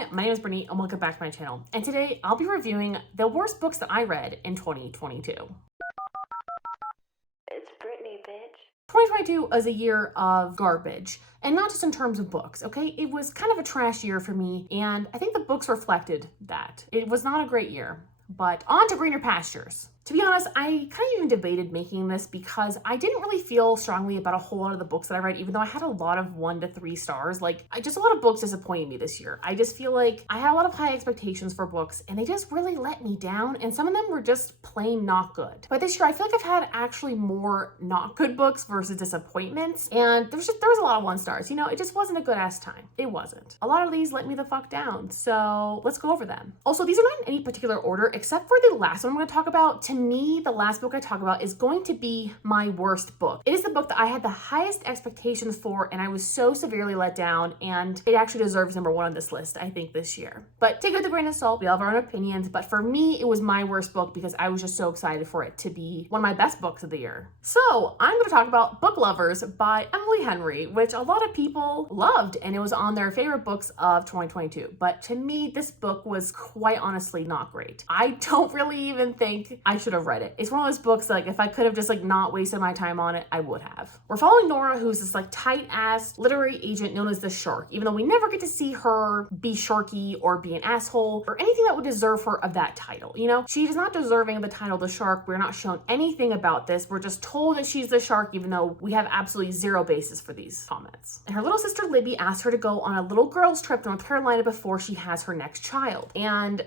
everyone, my name is Brittany and welcome back to my channel. And today I'll be reviewing the worst books that I read in 2022. It's Brittany, bitch. 2022 was a year of garbage, and not just in terms of books, okay? It was kind of a trash year for me, and I think the books reflected that. It was not a great year, but on to greener pastures. To be honest, I kind of even debated making this because I didn't really feel strongly about a whole lot of the books that I read, even though I had a lot of 1 to 3 stars. Just a lot of books disappointed me this year. I just feel like I had a lot of high expectations for books and they just really let me down, and some of them were just plain not good. But this year, I feel like I've had actually more not good books versus disappointments, and there was a lot of 1 stars. You know, it just wasn't a good ass time. It wasn't. A lot of these let me the fuck down, so let's go over them. Also, these are not in any particular order except for the last one I'm going to talk about. To me, the last book I talk about is going to be my worst book. It is the book that I had the highest expectations for, and I was so severely let down, and it actually deserves number 1 on this list, I think, this year. But take it with a grain of salt. We all have our own opinions, but for me, it was my worst book because I was just so excited for it to be one of my best books of the year. So I'm going to talk about Book Lovers by Emily Henry, which a lot of people loved, and it was on their favorite books of 2022. But to me, this book was quite honestly not great. I don't really even think I should have read it. It's one of those books that, if I could have just not wasted my time on it, I would have. We're following Nora, who's this tight ass literary agent known as the Shark, even though we never get to see her be sharky or be an asshole or anything that would deserve her of that title. You know, she is not deserving of the title the Shark. We're not shown anything about this. We're just told that she's the Shark, even though we have absolutely zero basis for these comments. And her little sister Libby asked her to go on a little girl's trip to North Carolina before she has her next child. And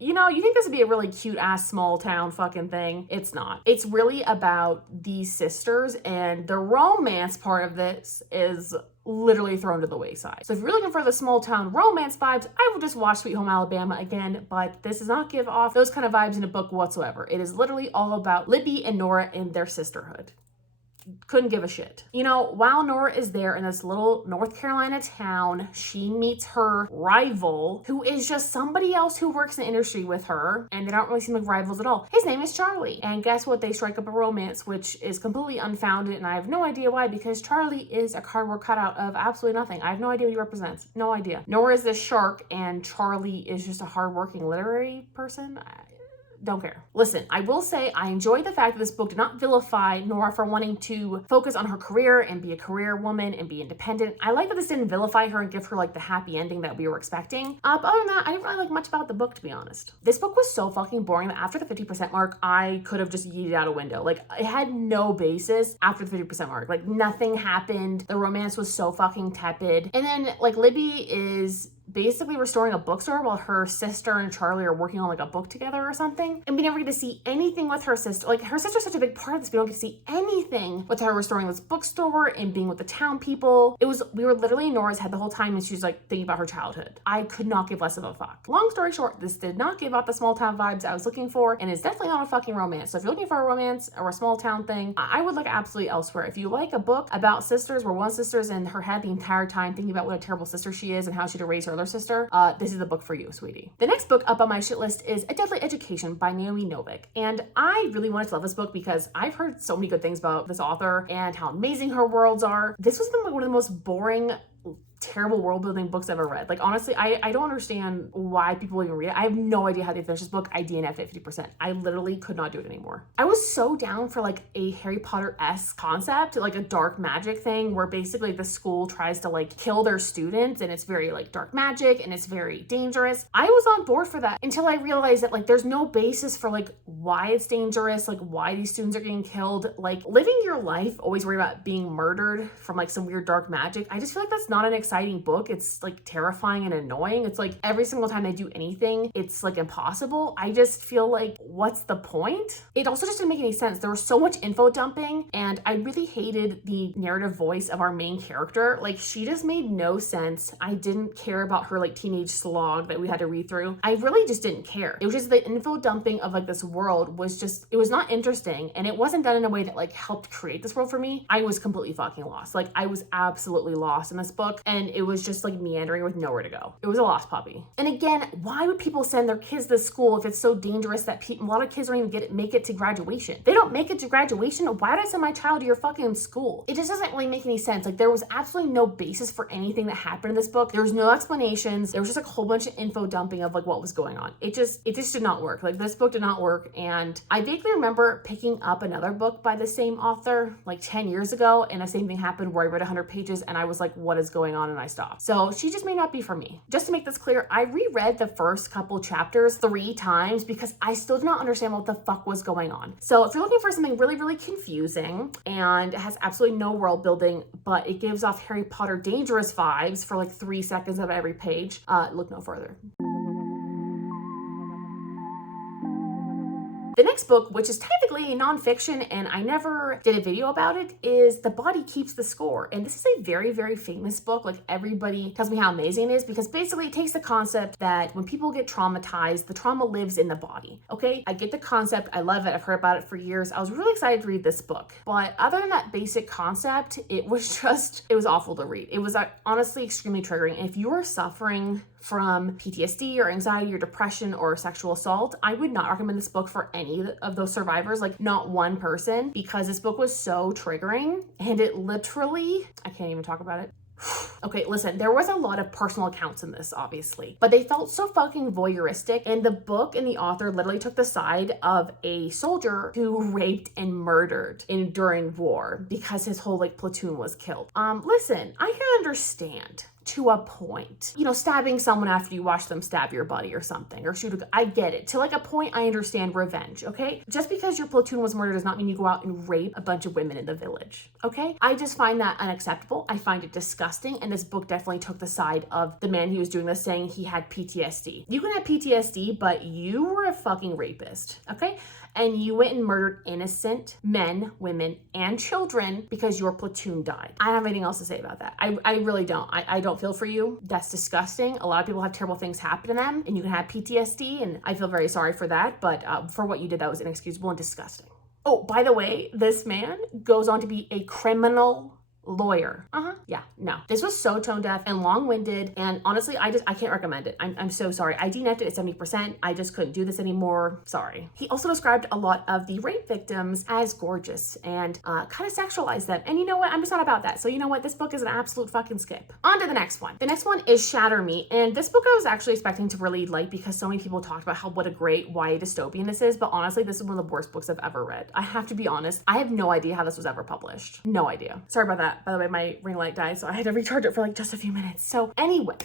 you know, you think this would be a really cute ass small town fucking thing. It's not. It's really about these sisters, and the romance part of this is literally thrown to the wayside. So if you're looking for the small town romance vibes, I would just watch Sweet Home Alabama again, but this does not give off those kind of vibes in a book whatsoever. It is literally all about Libby and Nora and their sisterhood. Couldn't give a shit. You know, while Nora is there in this little North Carolina town, she meets her rival, who is just somebody else who works in the industry with her, and they don't really seem like rivals at all. His name is Charlie, and guess what? They strike up a romance, which is completely unfounded, and I have no idea why, because Charlie is a cardboard cutout of absolutely nothing. I have no idea what he represents. No idea. Nora is the Shark, and Charlie is just a hardworking literary person. Don't care. Listen, I will say I enjoyed the fact that this book did not vilify Nora for wanting to focus on her career and be a career woman and be independent. I like that this didn't vilify her and give her the happy ending that we were expecting. But other than that, I didn't really like much about the book, to be honest. This book was so fucking boring that after the 50% mark, I could have just yeeted out a window. It had no basis after the 50% mark. Nothing happened. The romance was so fucking tepid. And then Libby is basically restoring a bookstore while her sister and Charlie are working on a book together or something. And we never get to see anything with her sister. Her sister's such a big part of this. We don't get to see anything with her restoring this bookstore and being with the town people. We were literally in Nora's head the whole time, and she was thinking about her childhood. I could not give less of a fuck. Long story short, this did not give out the small town vibes I was looking for, and it's definitely not a fucking romance. So if you're looking for a romance or a small town thing, I would look absolutely elsewhere. If you like a book about sisters where one sister's in her head the entire time thinking about what a terrible sister she is and how she'd raise her other sister, this is the book for you, sweetie. The next book up on my shit list is A Deadly Education by Naomi Novik. And I really wanted to love this book because I've heard so many good things about this author and how amazing her worlds are. This was one of the most boring, terrible world building books I've ever read. Honestly, I don't understand why people even read it. I have no idea how they finished this book. I DNF'd at 50%. I literally could not do it anymore. I was so down for a Harry Potter-esque concept, a dark magic thing where basically the school tries to kill their students, and it's very dark magic and it's very dangerous. I was on board for that until I realized that there's no basis for why it's dangerous, why these students are getting killed. Living your life always worried about being murdered from some weird dark magic. I just feel that's not an exciting book. It's terrifying and annoying. It's every single time they do anything, it's impossible. I just feel what's the point? It also just didn't make any sense. There was so much info dumping, and I really hated the narrative voice of our main character. She just made no sense. I didn't care about her teenage slog that we had to read through. I really just didn't care. It was just the info dumping of this world world was just, it was not interesting, and it wasn't done in a way that like helped create this world for me. I was completely fucking lost. Like I was absolutely lost in this book, and it was just like meandering with nowhere to go. It was a lost puppy. And again, why would people send their kids to school if it's so dangerous that a lot of kids don't even make it to graduation? They don't make it to graduation. Why would I send my child to your fucking school? It just doesn't really make any sense. Like there was absolutely no basis for anything that happened in this book. There was no explanations. There was just like a whole bunch of info dumping of like what was going on. It just did not work. Like this book did not work. And I vaguely remember picking up another book by the same author like 10 years ago, and the same thing happened where I read 100 pages and I was like, what is going on? And I stopped. So she just may not be for me. Just to make this clear, I reread the first couple chapters 3 times because I still did not understand what the fuck was going on. So if you're looking for something really, really confusing and it has absolutely no world building, but it gives off Harry Potter dangerous vibes for like 3 seconds of every page, look no further. The next book, which is technically a nonfiction and I never did a video about it, is The Body Keeps the Score. And this is a very, very famous book. Like everybody tells me how amazing it is because basically it takes the concept that when people get traumatized, the trauma lives in the body. Okay, I get the concept. I love it. I've heard about it for years. I was really excited to read this book. But other than that basic concept, it was awful to read. It was honestly extremely triggering. And if you are suffering from PTSD or anxiety or depression or sexual assault, I would not recommend this book for any of those survivors, like not one person, because this book was so triggering and it literally, I can't even talk about it. Okay, listen, there was a lot of personal accounts in this, obviously, but they felt so fucking voyeuristic, and the book and the author literally took the side of a soldier who raped and murdered during war because his whole like platoon was killed. Listen, I can understand to a point, you know, stabbing someone after you watch them stab your buddy or something, or I get it. To like a point, I understand revenge, okay? Just because your platoon was murdered does not mean you go out and rape a bunch of women in the village, okay? I just find that unacceptable. I find it disgusting, and this book definitely took the side of the man who was doing this, saying he had PTSD. You can have PTSD, but you were a fucking rapist, okay? And you went and murdered innocent men, women, and children because your platoon died. I don't have anything else to say about that. I really don't. I don't feel for you. That's disgusting. A lot of people have terrible things happen to them, and you can have PTSD, and I feel very sorry for that. But for what you did, that was inexcusable and disgusting. Oh, by the way, this man goes on to be a criminal lawyer. Yeah, no. This was so tone deaf and long-winded, and honestly, I can't recommend it. I'm so sorry. I DNF'd it at 70%. I just couldn't do this anymore. Sorry. He also described a lot of the rape victims as gorgeous and kind of sexualized them. And you know what? I'm just not about that. So you know what? This book is an absolute fucking skip. On to the next one. The next one is Shatter Me. And this book I was actually expecting to really like because so many people talked about what a great YA dystopian this is, but honestly, this is one of the worst books I've ever read. I have to be honest. I have no idea how this was ever published. No idea. Sorry about that. By the way, my ring light died, so I had to recharge it for like just a few minutes. So anyway,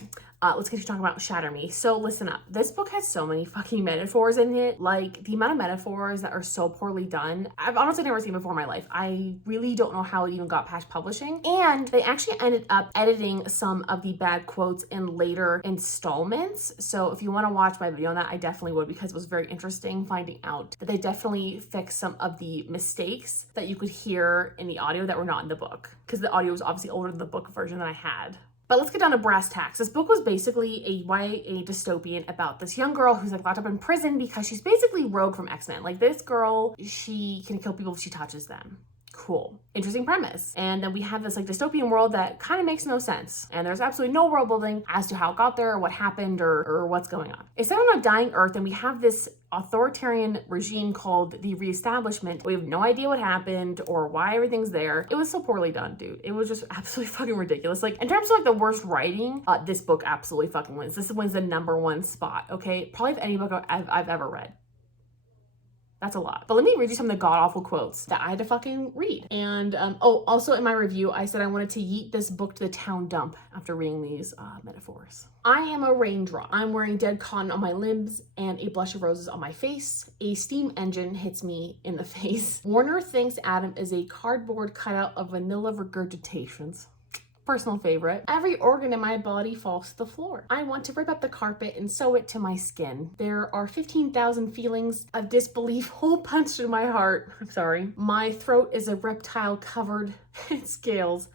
let's get to talking about Shatter Me. So listen up. This book has so many fucking metaphors in it. Like the amount of metaphors that are so poorly done, I've honestly never seen before in my life. I really don't know how it even got past publishing. And they actually ended up editing some of the bad quotes in later installments. So if you want to watch my video on that, I definitely would, because it was very interesting finding out that they definitely fixed some of the mistakes that you could hear in the audio that were not in the book, because the audio was obviously older than the book version that I had. But let's get down to brass tacks. This book was basically a YA dystopian about this young girl who's like locked up in prison because she's basically Rogue from X-Men. Like this girl, she can kill people if she touches them. Cool. Interesting premise. And then we have this like dystopian world that kind of makes no sense. And there's absolutely no world building as to how it got there or what happened or what's going on. It's set on a dying Earth, and we have this authoritarian regime called the Reestablishment. We have no idea what happened or why everything's there. It was so poorly done, dude. It was just absolutely fucking ridiculous. Like in terms of like the worst writing, this book absolutely fucking wins. This wins the #1 spot, okay? Probably of any book I've ever read. That's a lot. But let me read you some of the god-awful quotes that I had to fucking read. And, also in my review, I said I wanted to yeet this book to the town dump after reading these metaphors. I am a raindrop. I'm wearing dead cotton on my limbs and a blush of roses on my face. A steam engine hits me in the face. Warner thinks Adam is a cardboard cutout of vanilla regurgitations. Personal favorite. Every organ in my body falls to the floor. I want to rip up the carpet and sew it to my skin. There are 15,000 feelings of disbelief hole punched in my heart. I'm sorry. My throat is a reptile covered in scales.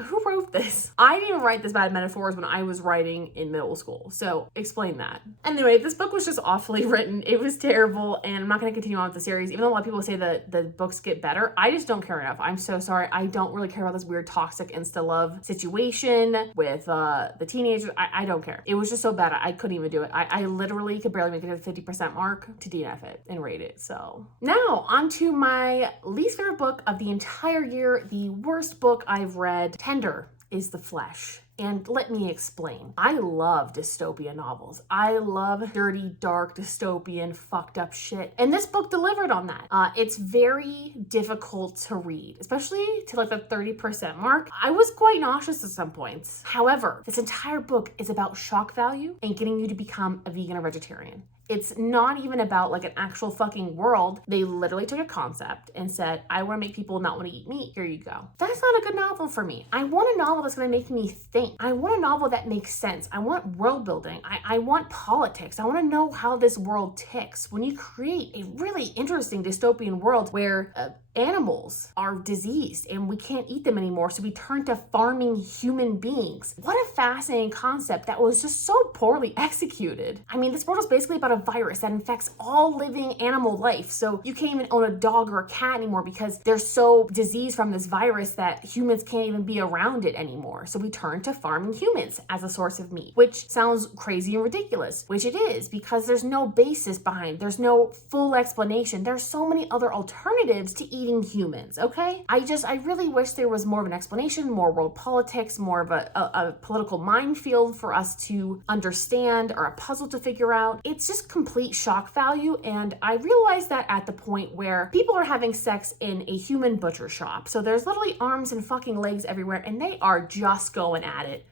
Who wrote wrote this? I didn't write this bad metaphors when I was writing in middle school. So explain that. Anyway, this book was just awfully written. It was terrible, and I'm not going to continue on with the series. Even though a lot of people say that the books get better, I just don't care enough. I'm so sorry. I don't really care about this weird toxic insta-love situation with the teenagers. I don't care. It was just so bad. I couldn't even do it. I literally could barely make it to the 50% mark to DNF it and rate it. So now on to my least favorite book of the entire year, the worst book I've read. Tender is the Flesh. And let me explain. I love dystopian novels. I love dirty, dark, dystopian, fucked up shit. And this book delivered on that. It's very difficult to read, especially to like the 30% mark. I was quite nauseous at some points. However, this entire book is about shock value and getting you to become a vegan or vegetarian. It's not even about like an actual fucking world. They literally took a concept and said, I want to make people not want to eat meat. Here you go. That's not a good novel for me. I want a novel that's going to make me think. I want a novel that makes sense. I want world building. I want politics. I want to know how this world ticks. When you create a really interesting dystopian world where animals are diseased and we can't eat them anymore, so we turn to farming human beings. What a fascinating concept that was just so poorly executed. I mean, this world is basically about a virus that infects all living animal life, so you can't even own a dog or a cat anymore because they're so diseased from this virus that humans can't even be around it anymore. So we turn to farming humans as a source of meat, which sounds crazy and ridiculous, which it is, because there's no basis behind, there's no full explanation. There's so many other alternatives to eating humans, okay? I really wish there was more of an explanation, more world politics, more of a political minefield for us to understand or a puzzle to figure out. It's just complete shock value, and I realized that at the point where people are having sex in a human butcher shop. So there's literally arms and fucking legs everywhere, and they are just going at it.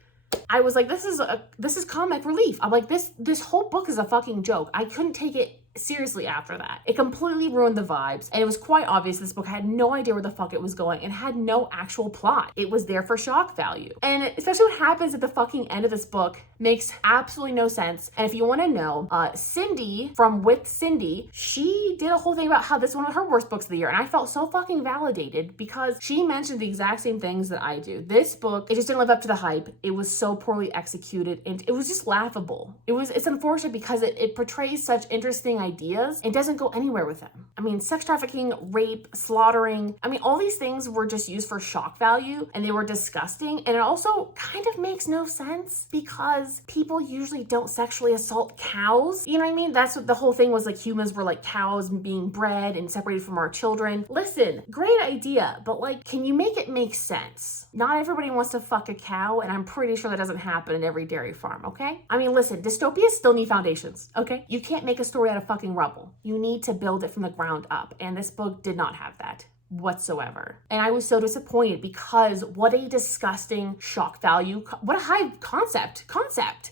I was like, this is comic relief. I'm like, this whole book is a fucking joke. I couldn't take it seriously after that. It completely ruined the vibes, and it was quite obvious this book had no idea where the fuck it was going and had no actual plot. It was there for shock value. And especially what happens at the fucking end of this book makes absolutely no sense. And if you want to know, Cindy from With Cindy, she did a whole thing about how this is one of her worst books of the year, and I felt so fucking validated because she mentioned the exact same things that I do. This book, it just didn't live up to the hype. It was so poorly executed, and it was just laughable. It's unfortunate because it portrays such interesting ideas and doesn't go anywhere with them. I mean, sex trafficking, rape, slaughtering, I mean, all these things were just used for shock value, and they were disgusting. And it also kind of makes no sense because people usually don't sexually assault cows. You know what I mean? That's what the whole thing was, like humans were like cows being bred and separated from our children. Listen, great idea, but like, can you make it make sense? Not everybody wants to fuck a cow, and I'm pretty sure that doesn't happen in every dairy farm, okay? I mean, listen, dystopias still need foundations, okay? You can't make a story out of fucking rubble. You need to build it from the ground up, and this book did not have that whatsoever. And I was so disappointed because what a disgusting shock value, what a high concept.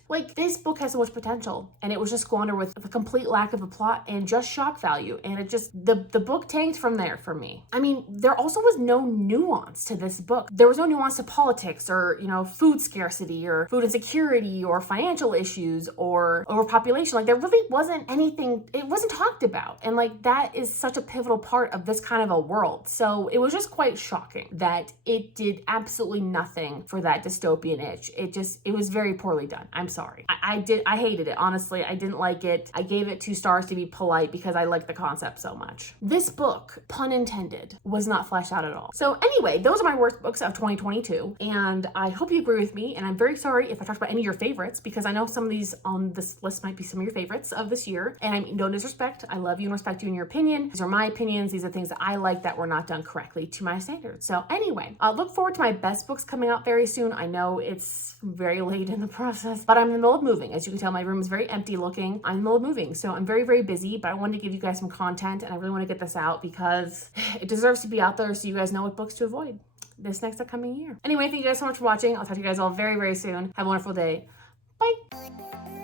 Like, this book has so much potential, and it was just squandered with a complete lack of a plot and just shock value, and it just, the book tanked from there for me. I mean, there also was no nuance to this book. There was no nuance to politics or, you know, food scarcity or food insecurity or financial issues or overpopulation. Like, there really wasn't anything, it wasn't talked about, and like, that is such a pivotal part of this kind of a world. So it was just quite shocking that it did absolutely nothing for that dystopian itch. It was very poorly done. I'm sorry. I hated it. Honestly, I didn't like it. I gave it 2 stars to be polite because I liked the concept so much. This book, pun intended, was not fleshed out at all. So anyway, those are my worst books of 2022, and I hope you agree with me, and I'm very sorry if I talked about any of your favorites because I know some of these on this list might be some of your favorites of this year, and I mean no disrespect. I love you and respect you and your opinion. These are my opinions. These are things that I like that were not done correctly to my standards. So anyway, look forward to my best books coming out very soon. I know it's very late in the process, but I'm in the middle of moving. As you can tell, my room is very empty looking. I'm in the middle of moving, so I'm very, very busy, but I wanted to give you guys some content, and I really want to get this out because it deserves to be out there so you guys know what books to avoid this next upcoming year. Anyway, thank you guys so much for watching. I'll talk to you guys all very, very soon. Have a wonderful day. Bye.